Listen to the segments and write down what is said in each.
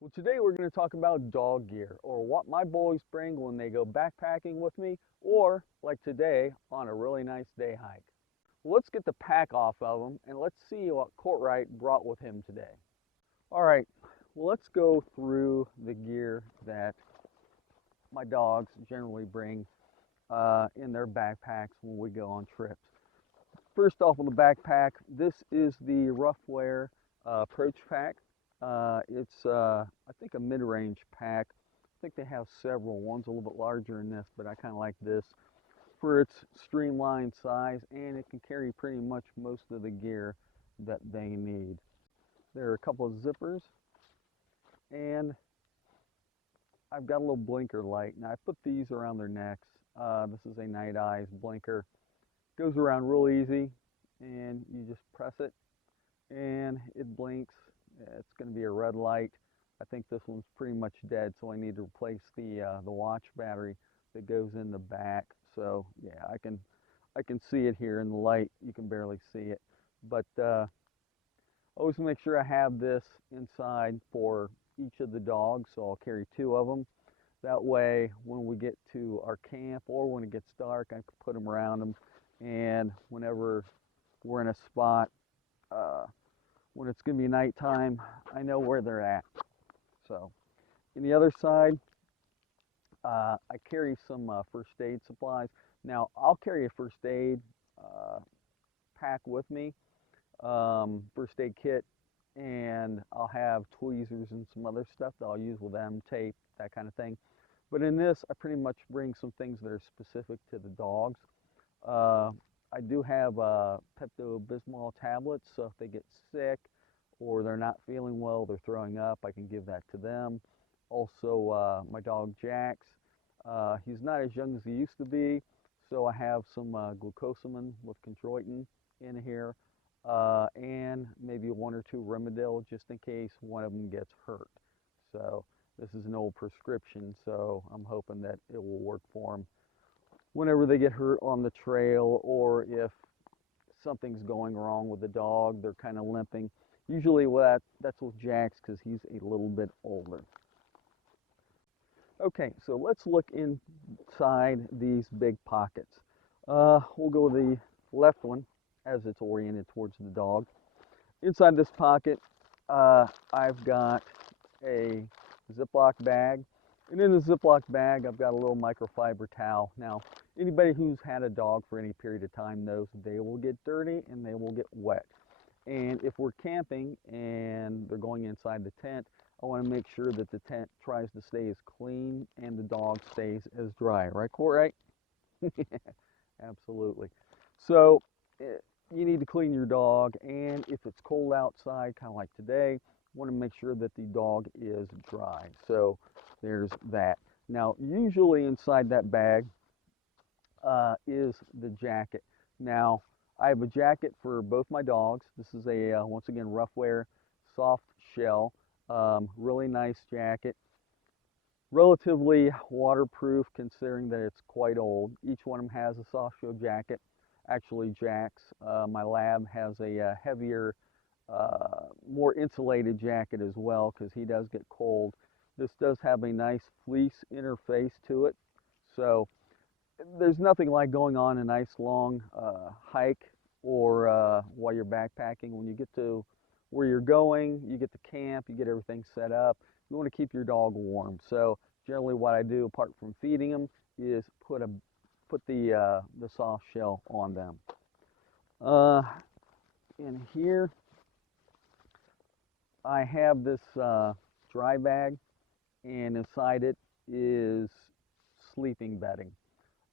Well, today we're going to talk about dog gear, or what my boys bring when they go backpacking with me, or like today on a really nice day hike. Well, let's get the pack off of them and let's see what Courtright brought with him today. All right, well, let's go through the gear that my dogs generally bring in their backpacks when we go on trips. First off, on the backpack, this is the Rough Wear approach pack. It's I think a mid-range pack. I think they have several. One's a little bit larger than this, but I kind of like this for its streamlined size, and it can carry pretty much most of the gear that they need. There are a couple of zippers, and I've got a little blinker light. Now I put these around their necks. This is a Night Eyes blinker. Goes around real easy, and you just press it, and it blinks. It's going to be a red light. I think this one's pretty much dead, so I need to replace the watch battery that goes in the back. So yeah, I can see it here in the light. You can barely see it, but always make sure I have this inside for each of the dogs. So I'll carry two of them. That way, when we get to our camp or when it gets dark, I can put them around them, and whenever we're in a spot. When it's going to be nighttime, I know where they're at. So, in the other side, I carry some first aid supplies. Now, I'll carry a first aid pack with me, first aid kit, and I'll have tweezers and some other stuff that I'll use with them, tape, that kind of thing. But in this, I pretty much bring some things that are specific to the dogs. I do have Pepto-Bismol tablets, so if they get sick or they're not feeling well, they're throwing up, I can give that to them. Also, my dog Jax, he's not as young as he used to be, so I have some glucosamine with chondroitin in here, and maybe one or two Rimadyl just in case one of them gets hurt. So this is an old prescription, so I'm hoping that it will work for them whenever they get hurt on the trail, or if something's going wrong with the dog, they're kind of limping. Usually that's with Jax because he's a little bit older. Okay, so let's look inside these big pockets. We'll go with the left one as it's oriented towards the dog. Inside this pocket, I've got a Ziploc bag. And in the Ziploc bag, I've got a little microfiber towel. Now, anybody who's had a dog for any period of time knows they will get dirty and they will get wet. And if we're camping and they're going inside the tent, I want to make sure that the tent tries to stay as clean and the dog stays as dry. Right, Courtright? Absolutely. So, you need to clean your dog, and if it's cold outside, kind of like today, you want to make sure that the dog is dry. So there's that. Now, usually inside that bag is the jacket. Now, I have a jacket for both my dogs. This is a, once again, Rough Wear soft shell. Really nice jacket. Relatively waterproof considering that it's quite old. Each one of them has a soft shell jacket. Actually, Jax, my lab, has a heavier, more insulated jacket as well because he does get cold. This does have a nice fleece interface to it, so there's nothing like going on a nice long hike or while you're backpacking. When you get to where you're going, you get to camp, you get everything set up, you want to keep your dog warm. So generally what I do, apart from feeding them, is put the soft shell on them. In here, I have this dry bag, and inside it is sleeping bedding.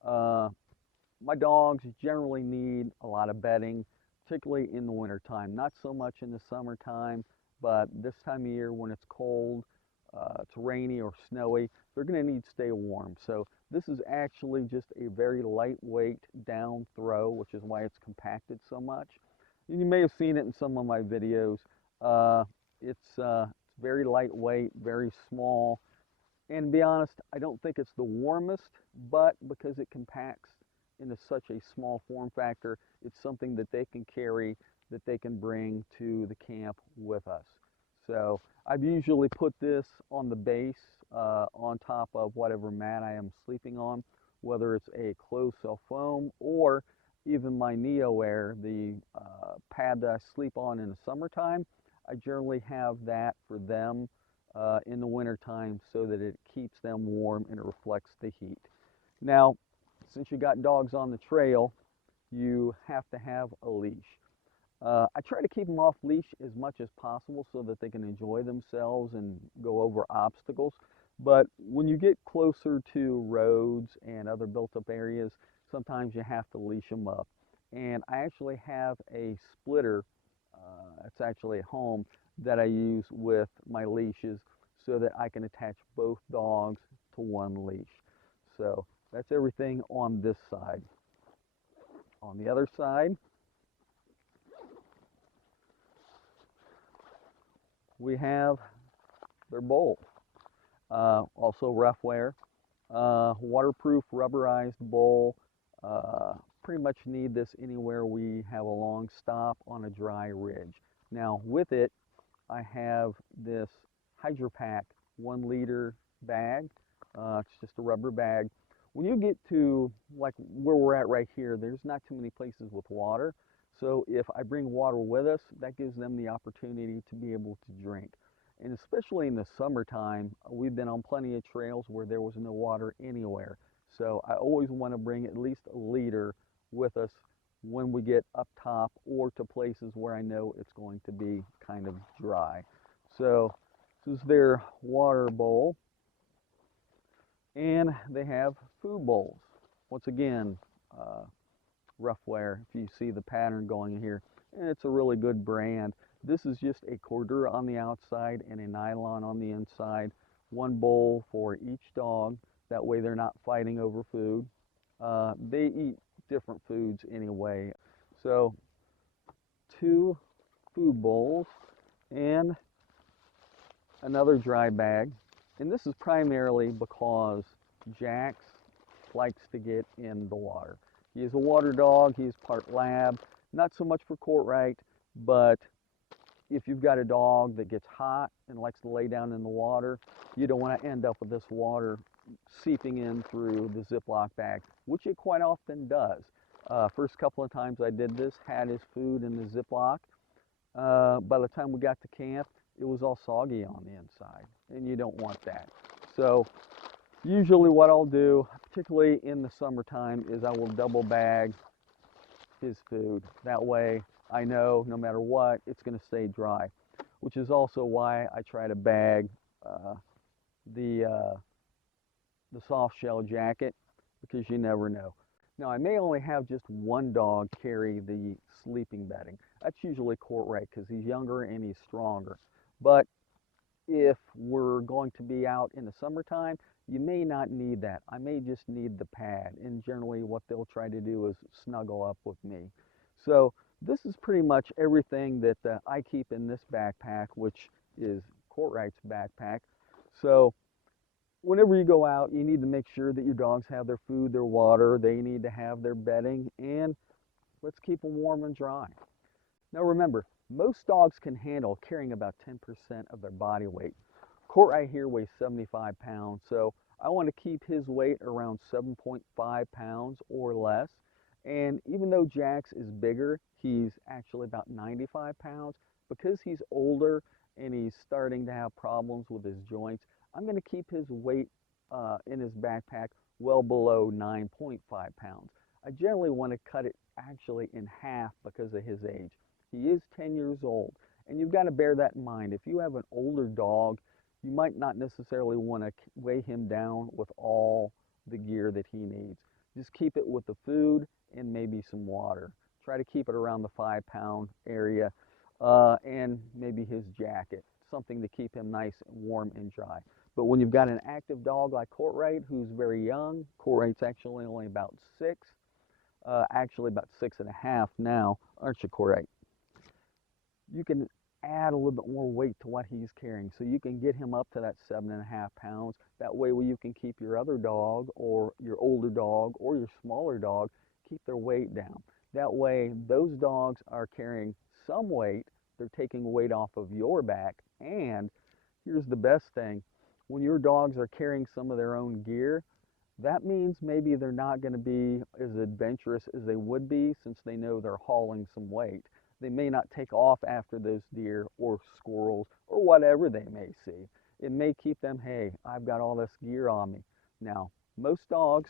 My dogs generally need a lot of bedding, particularly in the wintertime. Not so much in the summertime, but this time of year when it's cold, it's rainy or snowy, they're going to need to stay warm. So this is actually just a very lightweight down throw, which is why it's compacted so much. And you may have seen it in some of my videos. It's very lightweight, very small, and to be honest, I don't think it's the warmest, but because it compacts into such a small form factor, it's something that they can carry, that they can bring to the camp with us. So I've usually put this on the base on top of whatever mat I am sleeping on, whether it's a closed cell foam or even my Neo Air, the pad that I sleep on in the summertime. I generally have that for them in the wintertime so that it keeps them warm and it reflects the heat. Now, since you got dogs on the trail, you have to have a leash. I try to keep them off leash as much as possible so that they can enjoy themselves and go over obstacles. But when you get closer to roads and other built-up areas, sometimes you have to leash them up. And I actually have a splitter, it's actually at home, that I use with my leashes so that I can attach both dogs to one leash. So that's everything on this side. On the other side, we have their bowl, also rough wear, waterproof rubberized bowl. Pretty much need this anywhere we have a long stop on a dry ridge. Now with it, I have this Hydro Pack 1 liter bag. It's just a rubber bag. When you get to like where we're at right here, there's not too many places with water. So if I bring water with us, that gives them the opportunity to be able to drink. And especially in the summertime, we've been on plenty of trails where there was no water anywhere. So I always want to bring at least a liter with us when we get up top or to places where I know it's going to be kind of dry. So this is their water bowl. And they have food bowls. Once again, rough wear, if you see the pattern going in here, and it's a really good brand. This is just a cordura on the outside and a nylon on the inside. One bowl for each dog. That way they're not fighting over food. They eat different foods anyway. So 2 food bowls and another dry bag. And this is primarily because Jax likes to get in the water. He is a water dog, he's part lab, not so much for Courtright, but if you've got a dog that gets hot and likes to lay down in the water, you don't want to end up with this water seeping in through the Ziploc bag, which it quite often does. First couple of times I did this, had his food in the Ziploc. By the time we got to camp, it was all soggy on the inside, and you don't want that. So usually what I'll do, particularly in the summertime, is I will double bag his food. That way I know no matter what, it's going to stay dry, which is also why I try to bag the soft shell jacket, because you never know. Now I may only have just one dog carry the sleeping bedding. That's usually Courtright because he's younger and he's stronger. But if we're going to be out in the summertime, you may not need that. I may just need the pad, and generally what they'll try to do is snuggle up with me. So this is pretty much everything that I keep in this backpack, which is Courtright's backpack. So whenever you go out, you need to make sure that your dogs have their food, their water, they need to have their bedding, and let's keep them warm and dry. Now remember, most dogs can handle carrying about 10% of their body weight. Courtright here weighs 75 pounds, so I want to keep his weight around 7.5 pounds or less. And even though Jax is bigger, he's actually about 95 pounds. Because he's older and he's starting to have problems with his joints, I'm going to keep his weight in his backpack well below 9.5 pounds. I generally want to cut it actually in half because of his age. He is 10 years old, and you've got to bear that in mind. If you have an older dog, you might not necessarily want to weigh him down with all the gear that he needs. Just keep it with the food and maybe some water. Try to keep it around the 5-pound area, and maybe his jacket, something to keep him nice and warm and dry. But when you've got an active dog like Courtright, who's very young, Courtright's actually only about 6, actually about 6.5 now, aren't you, Courtright? You can add a little bit more weight to what he's carrying, so you can get him up to that 7.5 pounds. That way you can keep your other dog or your older dog or your smaller dog, keep their weight down. That way those dogs are carrying some weight, they're taking weight off of your back, And here's the best thing. When your dogs are carrying some of their own gear, that means maybe they're not going to be as adventurous as they would be since they know they're hauling some weight. They may not take off after those deer or squirrels or whatever they may see. It may keep them, hey, I've got all this gear on me. Now, most dogs,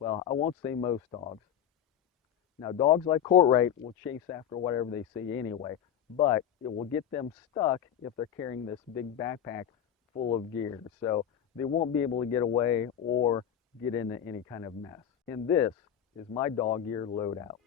well, I won't say most dogs. Now, dogs like Courtright will chase after whatever they see anyway, but it will get them stuck if they're carrying this big backpack full of gear. So they won't be able to get away or get into any kind of mess. And this is my dog gear loadout.